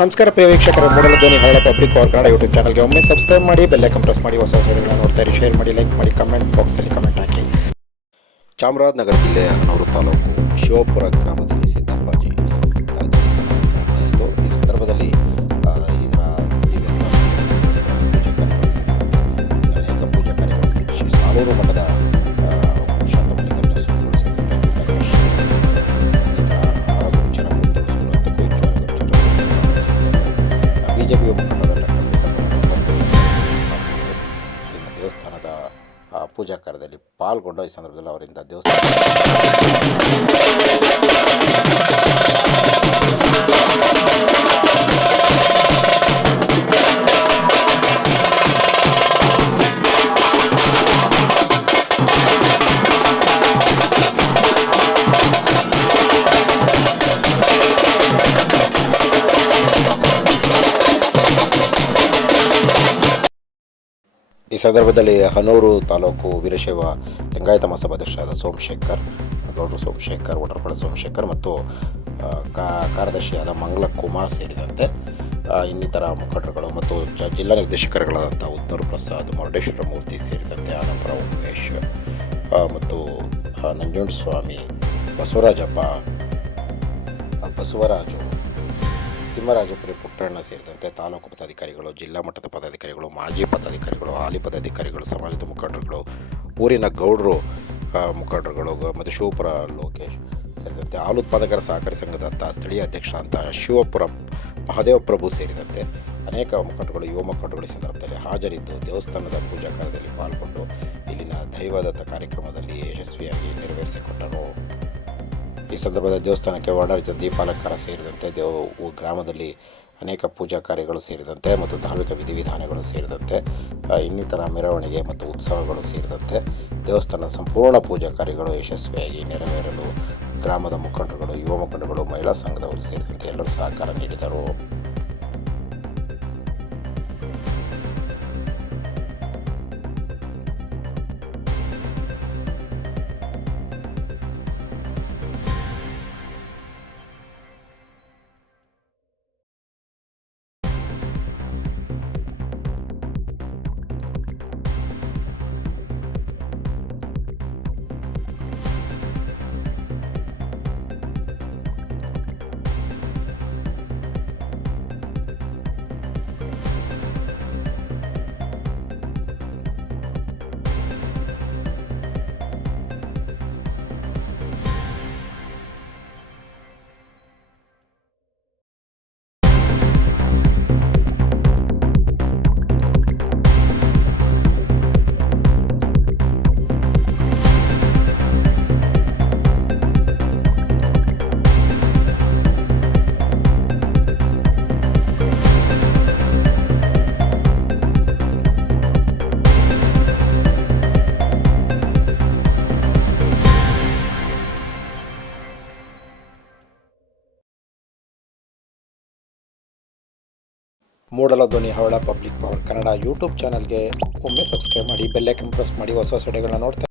ನಮಸ್ಕಾರ ಪ್ರಿಯ ವೀಕ್ಷಕರೇ, ಮೂಡಲ ಧ್ವನಿ ಹಳ್ಳ ಪಬ್ಲಿಕ್ ಪವರ್ ಕನ್ನಡ ಯೂಟ್ಯೂಬ್ ಚಾನಲ್ಗೆ ಒಮ್ಮೆ ಸಬ್ಸ್ಕ್ರೈಬ್ ಮಾಡಿ, ಬೆಲ್ ಐಕಾನ್ ಪ್ರೆಸ್ ಮಾಡಿ, ಹೊಸ ವಿಡಿಯೋಗಳನ್ನ ನೋಡ್ತಾ ಇರಿ. ಶೇರ್ ಮಾಡಿ, ಲೈಕ್ ಮಾಡಿ, ಕಮೆಂಟ್ ಬಾಕ್ಸಲ್ಲಿ ಕಮೆಂಟ್ ಹಾಕಿ. ಚಾಮರಾಜನಗರ ಜಿಲ್ಲೆಯ ಹನೂರು ತಾಲೂಕು ಶಿವಪುರ ಗ್ರಾಮದಲ್ಲಿ ಸಿದ್ದಪ್ಪಾಜಿ ದೇವಸ್ಥಾನ ಉದ್ಘಾಟನೆ ಆಯಿತು. ಈ ಸಂದರ್ಭದಲ್ಲಿ ಇದರ ದಿವ್ಯ ಪೂಜಾ ಕಾರ್ಯಗಳು ಸೇರಿದಂತೆ ಅನೇಕ ಪೂಜಾ ಕಾರ್ಯಗಳಲ್ಲಿ ಶ್ರೀ ಸಾಲೂರು ಮಠದ ಶಾಂತಮಲ್ಲಿಕಾರ್ಜುನ ಸ್ವಾಮಿಗಳು ಸೇರಿದಂತೆ ಬಿಜೆಪಿ ಮುಖಂಡರಾದ ದೇವಸ್ಥಾನದ ಪೂಜಾ ಕಾರ್ಯದಲ್ಲಿ ಪಾಲ್ಗೊಂಡು ಈ ಸಂದರ್ಭದಲ್ಲಿ ಅವರಿಂದ ಈ ಸಂದರ್ಭದಲ್ಲಿ ಹನೂರು ತಾಲೂಕು ವೀರಶೈವ ಲಿಂಗಾಯತ ಮಹಾಸಭಾಧ್ಯಕ್ಷರಾದ ಸೋಮಶೇಖರ್, ಗೌಡ್ರು ಸೋಮಶೇಖರ್, ಒಡರ್ಪಳ ಸೋಮಶೇಖರ್ ಮತ್ತು ಕಾರ್ಯದರ್ಶಿಯಾದ ಮಂಗಲ ಕುಮಾರ್ ಸೇರಿದಂತೆ ಇನ್ನಿತರ ಮುಖಂಡರುಗಳು ಮತ್ತು ಜಿಲ್ಲಾ ನಿರ್ದೇಶಕರುಗಳಾದಂಥ ಉದ್ನೂರು ಪ್ರಸಾದ್, ಮುರುಡೇಶ್ವರ ಮೂರ್ತಿ ಸೇರಿದಂತೆ ಆನಪುರ ಉಮೇಶ್ ಮತ್ತು ನಂಜುಂಡ ಸ್ವಾಮಿ, ಬಸವರಾಜಪ್ಪ, ಬಸವರಾಜು, ತಿಮ್ಮರಾಜಪುರಿ ಪುಟ್ಟಣ್ಣ ಸೇರಿದಂತೆ ತಾಲೂಕು ಪದಾಧಿಕಾರಿಗಳು, ಜಿಲ್ಲಾ ಮಟ್ಟದ ಪದಾಧಿಕಾರಿಗಳು, ಮಾಜಿ ಪದಾಧಿಕಾರಿಗಳು, ಹಾಲಿ ಪದಾಧಿಕಾರಿಗಳು, ಸಮಾಜದ ಮುಖಂಡರುಗಳು, ಊರಿನ ಗೌಡರು ಮುಖಂಡರುಗಳು ಮತ್ತು ಶಿವಪುರ ಲೋಕೇಶ್ ಸೇರಿದಂತೆ ಹಾಲು ಉತ್ಪಾದಕರ ಸಹಕಾರಿ ಸಂಘದ ಸ್ಥಳೀಯ ಅಧ್ಯಕ್ಷ ಅಂತ ಶಿವಪುರ ಮಹಾದೇವ ಪ್ರಭು ಸೇರಿದಂತೆ ಅನೇಕ ಮುಖಂಡರುಗಳು, ಯುವ ಮುಖಂಡರುಗಳು ಈ ಸಂದರ್ಭದಲ್ಲಿ ಹಾಜರಿದ್ದು ದೇವಸ್ಥಾನದ ಪೂಜಾ ಕಾರ್ಯದಲ್ಲಿ ಪಾಲ್ಗೊಂಡು ಇಲ್ಲಿನ ದೈವದತ್ತ ಕಾರ್ಯಕ್ರಮದಲ್ಲಿ ಯಶಸ್ವಿಯಾಗಿ ನೆರವೇರಿಸಿಕೊಟ್ಟರು. ಈ ಸಂದರ್ಭದಲ್ಲಿ ದೇವಸ್ಥಾನಕ್ಕೆ ವರ್ಣರಂಜಿತ ದೀಪಾಲಂಕಾರ ಸೇರಿದಂತೆ ಗ್ರಾಮದಲ್ಲಿ ಅನೇಕ ಪೂಜಾ ಕಾರ್ಯಗಳು ಸೇರಿದಂತೆ ಮತ್ತು ಧಾರ್ಮಿಕ ವಿಧಿವಿಧಾನಗಳು ಸೇರಿದಂತೆ ಇನ್ನಿತರ ಮೆರವಣಿಗೆ ಮತ್ತು ಉತ್ಸವಗಳು ಸೇರಿದಂತೆ ದೇವಸ್ಥಾನದ ಸಂಪೂರ್ಣ ಪೂಜಾ ಕಾರ್ಯಗಳು ಯಶಸ್ವಿಯಾಗಿ ನೆರವೇರಲು ಗ್ರಾಮದ ಮುಖಂಡರುಗಳು, ಯುವ ಮುಖಂಡರುಗಳು, ಮಹಿಳಾ ಸಂಘದವರು ಸೇರಿದಂತೆ ಎಲ್ಲರೂ ಸಹಕಾರ ನೀಡಿದರು. ಮೂಡಲ ಧ್ವನಿ ಹವಳ ಪಬ್ಲಿಕ್ ಪವರ್ ಕನ್ನಡ ಯೂಟ್ಯೂಬ್ ಚಾನಲ್ಗೆ ಒಮ್ಮೆ ಸಬ್ಸ್ಕ್ರೈಬ್ ಮಾಡಿ, ಬೆಲ್ ಐಕಾನ್ ಪ್ರೆಸ್ ಮಾಡಿ, ಹೊಸ ವಿಡಿಯೋಗಳನ್ನ ನೋಡ್ತಾ